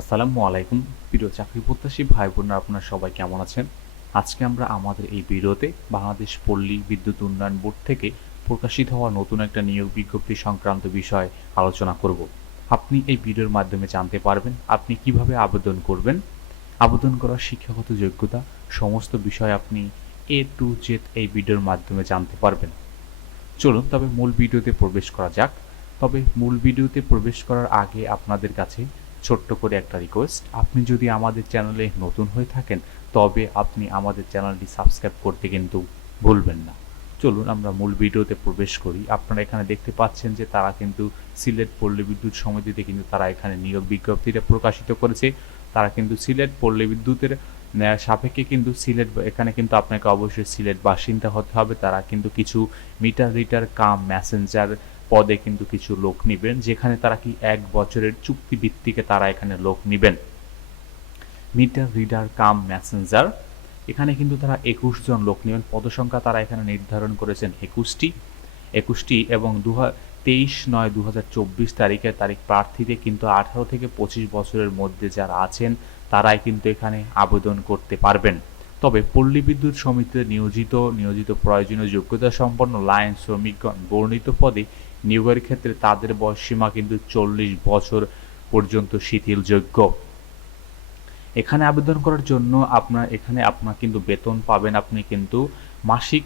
আসসালামু আলাইকুম। প্রিয় চাকরি প্রত্যাশী ভাই বোনরা আপনারা সবাই কেমন আছেন? আজকে আমরা আমাদের এই ভিডিওতে বাংলাদেশ পল্লী বিদ্যুৎ উন্নয়ন বোর্ড থেকে প্রকাশিত হওয়া নতুন একটা নিয়োগ বিজ্ঞপ্তি সংক্রান্ত বিষয়ে আলোচনা করব। আপনি এই ভিডিওর মাধ্যমে জানতে পারবেন আপনি কীভাবে আবেদন করবেন, আবেদন করার শিক্ষাগত যোগ্যতা, সমস্ত বিষয় আপনি এ টু জেড এই ভিডিওর মাধ্যমে জানতে পারবেন। চলুন তবে মূল ভিডিওতে প্রবেশ করা যাক। তবে মূল ভিডিওতে প্রবেশ করার আগে আপনাদের কাছে ছোট্ট করে একটা রিকোয়েস্ট আপনি যদি আমাদের চ্যানেলে নতুন হয়ে থাকেন, তবে আপনি আমাদের চ্যানেলটি সাবস্ক্রাইব করতে কিন্তু ভুলবেন না। চলুন আমরা মূল ভিডিওতে প্রবেশ করি। আপনারা এখানে দেখতে পাচ্ছেন যে তারা কিন্তু সিলেট পল্লী বিদ্যুৎ সমিতিতে কিন্তু তারা এখানে নিয়োগ বিজ্ঞপ্তিটা প্রকাশিত করেছে। তারা কিন্তু সিলেট পল্লী বিদ্যুতের সাপেক্ষে কিন্তু সিলেট, এখানে কিন্তু আপনাকে অবশ্যই সিলেট বাসিন্দা হতে হবে। তারা কিন্তু কিছু মিটার, রিটার, কাম মেসেঞ্জার পদে কিন্তু কিছু লোক নিবেন, যেখানে তারা কি এক বছরের চুক্তি ভিত্তিকে তারা এখানে লোক নিবেন। মিটার রিডার কাম ম্যাসেঞ্জার, এখানে কিন্তু তারা একুশ জন লোক নেবেন। পদসংখ্যা তারা এখানে নির্ধারণ করেছেন একুশটি। একুশটি এবং দু তেইশ নয় দু চব্বিশ তারিখের তারিখ প্রার্থীদের কিন্তু আঠারো থেকে পঁচিশ বছরের মধ্যে যারা আছেন, তারাই কিন্তু এখানে আবেদন করতে পারবেন। তবে পল্লী বিদ্যুৎ সমিতিতে নিয়োজিত নিয়োজিত প্রয়োজনীয় যোগ্যতা সম্পন্ন লাইন শ্রমিকগণ বর্ণিত পদে নিয়োগের ক্ষেত্রে তাদের বয়সসীমা কিন্তু চল্লিশ বছর পর্যন্ত শিথিলযোগ্য। এখানে আবেদন করার জন্য আপনার, এখানে আপনার কিন্তু বেতন পাবেন আপনি কিন্তু মাসিক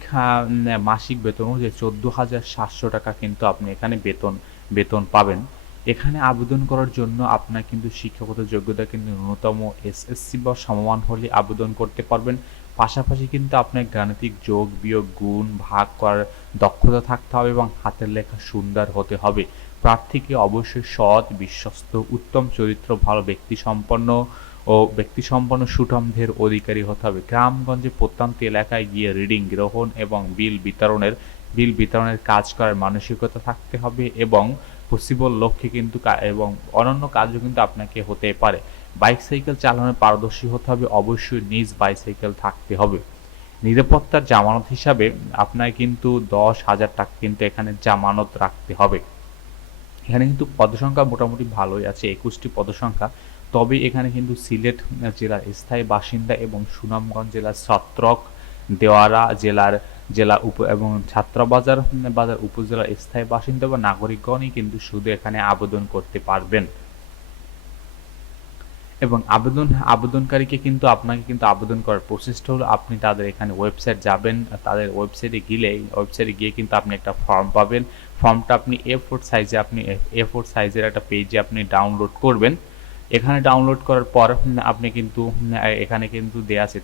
মাসিক বেতন যে চোদ্দ হাজার সাতশো টাকা কিন্তু আপনি এখানে বেতন বেতন পাবেন। এখানে আবেদন করার জন্য আপনার কিন্তু শিক্ষাগত যোগ্যতা কিন্তু ন্যূনতম এসএসসি বা সমমান হলে আবেদন করতে পারবেন। পাশাপাশি কিন্তু আপনার গাণিতিক যোগ, বিয়োগ, গুণ ভাগ করার দক্ষতা থাকতে হবে এবং হাতের লেখা সুন্দর হতে হবে। প্রার্থীকে অবশ্যই সৎ, বিশ্বস্ত, উত্তম চরিত্র, ভালো ব্যক্তি সম্পন্ন ও ব্যক্তি সম্পন্ন সুঠামদের অধিকারী হতে হবে। গ্রামগঞ্জে প্রত্যন্ত এলাকায় গিয়ে রিডিং, গ্রহণ এবং বিল বিতরণের বিল বিতরণের কাজ করার মানসিকতা থাকতে হবে এবং পসিবল লক্ষ্যে কিন্তু এবং অন্যান্য কাজও কিন্তু আপনাকে হতে পারে। বাইসাইকেল চালানোর পারদর্শী হতে হবে, অবশ্যই নিজ বাইসাইকেল থাকতে হবে। নিরাপত্তার জামানত হিসাবে আপনার কিন্তু দশ হাজার টাকা কিন্তু এখানে জামানত রাখতে হবে। এখানে কিন্তু পদসংখ্যা মোটামুটি ভালোই আছে, একুশটি পদসংখ্যা। তবে এখানে কিন্তু সিলেট জেলার স্থায়ী বাসিন্দা এবং সুনামগঞ্জ জেলার ছত্রক দেওয়ারা জেলার জেলা উপ এবং ছাত্রবাজার, বাজার উপজেলার স্থায়ী বাসিন্দা বা নাগরিকগণই কিন্তু শুধু এখানে আবেদন করতে পারবেন। এবং আবেদন, আবেদনকারীকে কিন্তু আপনাকে কিন্তু আবেদন করার প্রসেসটা হলো আপনি তাদের এখানে ওয়েবসাইট যাবেন, তাদের ওয়েবসাইটে গেলে, ওয়েবসাইটে গিয়ে কিন্তু আপনি একটা ফর্ম পাবেন। ফর্মটা আপনি এ ফোর সাইজে আপনি এ ফোর সাইজের একটা পেজে আপনি ডাউনলোড করবেন। এখানে ডাউনলোড করার পর আপনি কিন্তু এখানে কিন্তু দেয়া আছে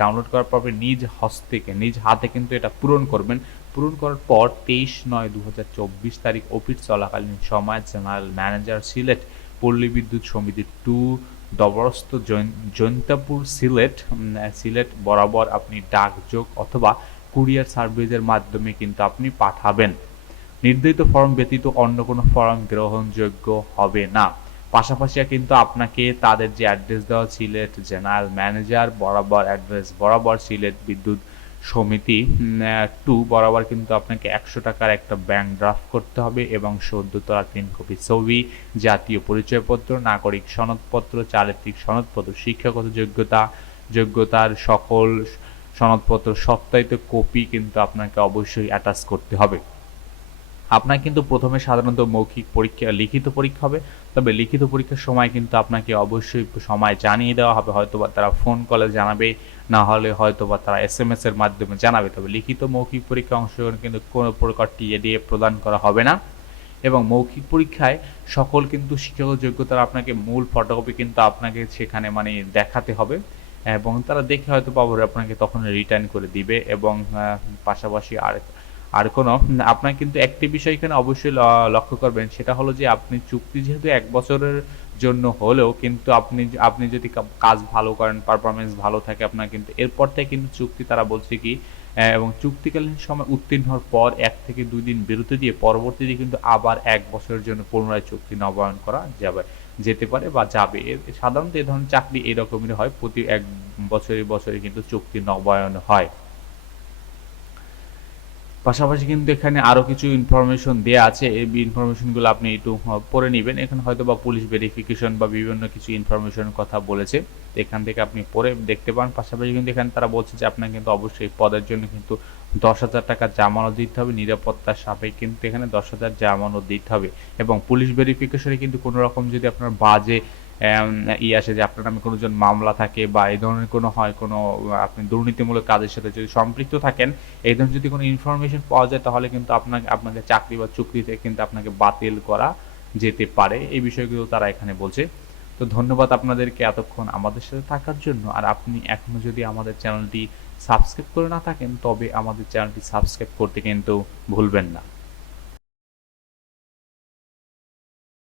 ডাউনলোড করার পর আপনি নিজ হস্তে নিজ হাতে কিন্তু এটা পূরণ করবেন। পূরণ করার পর তেইশ নয় দু তারিখ অফিস চলাকালীন সময় জেনারেল ম্যানেজার সিলেট পল্লী বিদ্যুৎ সমিতি টু দবরস্ত জৈন্তাপুর সিলেট সিলেট বরাবর আপনি ডাকযোগ অথবা কুরিয়ার সার্ভিসের মাধ্যমে কিন্তু আপনি পাঠাবেন। নির্ধারিত ফর্ম ব্যতীত অন্য কোনো ফর্ম গ্রহণযোগ্য হবে না। পাশাপাশি কিন্তু আপনাকে তাদের যে অ্যাড্রেস দেওয়া সিলেট জেনারেল ম্যানেজার বরাবর অ্যাড্রেস বরাবর সিলেট বিদ্যুৎ সমিতি টু বরাবর কিন্তু আপনাকে একশো টাকার একটা ব্যাংক ড্রাফট করতে হবে এবং সদ্য তোলা তিন কপি ছবি, জাতীয় পরিচয়পত্র, নাগরিক সনদপত্র, চারিত্রিক সনদপত্র, শিক্ষাগত যোগ্যতা, যোগ্যতার সকল সনদপত্র সত্যায়িত কপি কিন্তু আপনাকে অবশ্যই অ্যাটাচ করতে হবে। আপনার কিন্তু প্রথমে সাধারণত মৌখিক পরীক্ষা, লিখিত পরীক্ষা হবে। তবে লিখিত পরীক্ষার সময় কিন্তু আপনাকে অবশ্যই সময় জানিয়ে দেওয়া হবে। হয়তোবা তারা ফোন কলে জানাবে, না হলে হয়তোবা তারা এস এম এস এর মাধ্যমে জানাবে। তবে লিখিত মৌখিক পরীক্ষা অংশগ্রহণ কিন্তু কোনো প্রকার টিএডিএ প্রদান করা হবে না। এবং মৌখিক পরীক্ষায় সকল কিন্তু শিক্ষাগত যোগ্যতার আপনাকে মূল ফটোকপি কিন্তু আপনাকে সেখানে মানে দেখাতে হবে। এবং তারা দেখে হয়তো পাবো আপনাকে তখন রিটার্ন করে দিবে। এবং পাশাপাশি আর আর কোনো, আপনার কিন্তু একটি বিষয় এখানে অবশ্যই লক্ষ্য করবেন, সেটা হলো যে আপনি চুক্তি যেহেতু এক বছরের জন্য হলেও কিন্তু আপনি আপনি যদি কাজ ভালো করেন পারফরমেন্স ভালো থাকে আপনার কিন্তু, এরপর থেকে কিন্তু চুক্তি তারা বলছে কি এবং চুক্তিকালীন সময় উত্তীর্ণ হওয়ার পর এক থেকে দুই দিন বিরতি দিয়ে পরবর্তীতে কিন্তু আবার এক বছরের জন্য পুনরায় চুক্তি নবায়ন করা যাবে, যেতে পারে বা যাবে। সাধারণত এই ধরনের চাকরি এরকমই হয়, প্রতি এক বছরে বছরে কিন্তু চুক্তি নবায়ন হয়। পাশাপাশি কিন্তু এখানে আরও কিছু ইনফরমেশন দেওয়া আছে। এই ইনফরমেশনগুলো আপনি একটু পড়ে নেবেন। এখানে হয়তো বা পুলিশ ভেরিফিকেশন বা বিভিন্ন কিছু ইনফরমেশনের কথা বলেছে। এখান থেকে আপনি পড়ে দেখতে পান। পাশাপাশি কিন্তু এখানে তারা বলছে যে আপনাকে কিন্তু অবশ্যই পদের জন্য কিন্তু দশ হাজার টাকা জামানত দিতে হবে। নিরাপত্তার সাপেক্ষে কিন্তু এখানে দশ হাজার জামানত দিতে হবে। এবং পুলিশ ভেরিফিকেশনে কিন্তু কোনো রকম যদি আপনার বাজে ই আসে যে আপনার নামে কোনো জন মামলা থাকে বা এই ধরনের কোনো হয়, কোনো, আপনি দুর্নীতিমূলক কাজের সাথে যদি সম্পৃক্ত থাকেন, এই ধরনের যদি কোনো ইনফরমেশন পাওয়া যায়, তাহলে কিন্তু আপনাকে আপনাকে চাকরি বা চুক্তিতে কিন্তু আপনাকে বাতিল করা যেতে পারে। এই বিষয়গুলো তারা এখানে বলছে। তো ধন্যবাদ আপনাদেরকে এতক্ষণ আমাদের সাথে থাকার জন্য। আর আপনি এখনও যদি আমাদের চ্যানেলটি সাবস্ক্রাইব করে না থাকেন, তবে আমাদের চ্যানেলটি সাবস্ক্রাইব করতে কিন্তু ভুলবেন না।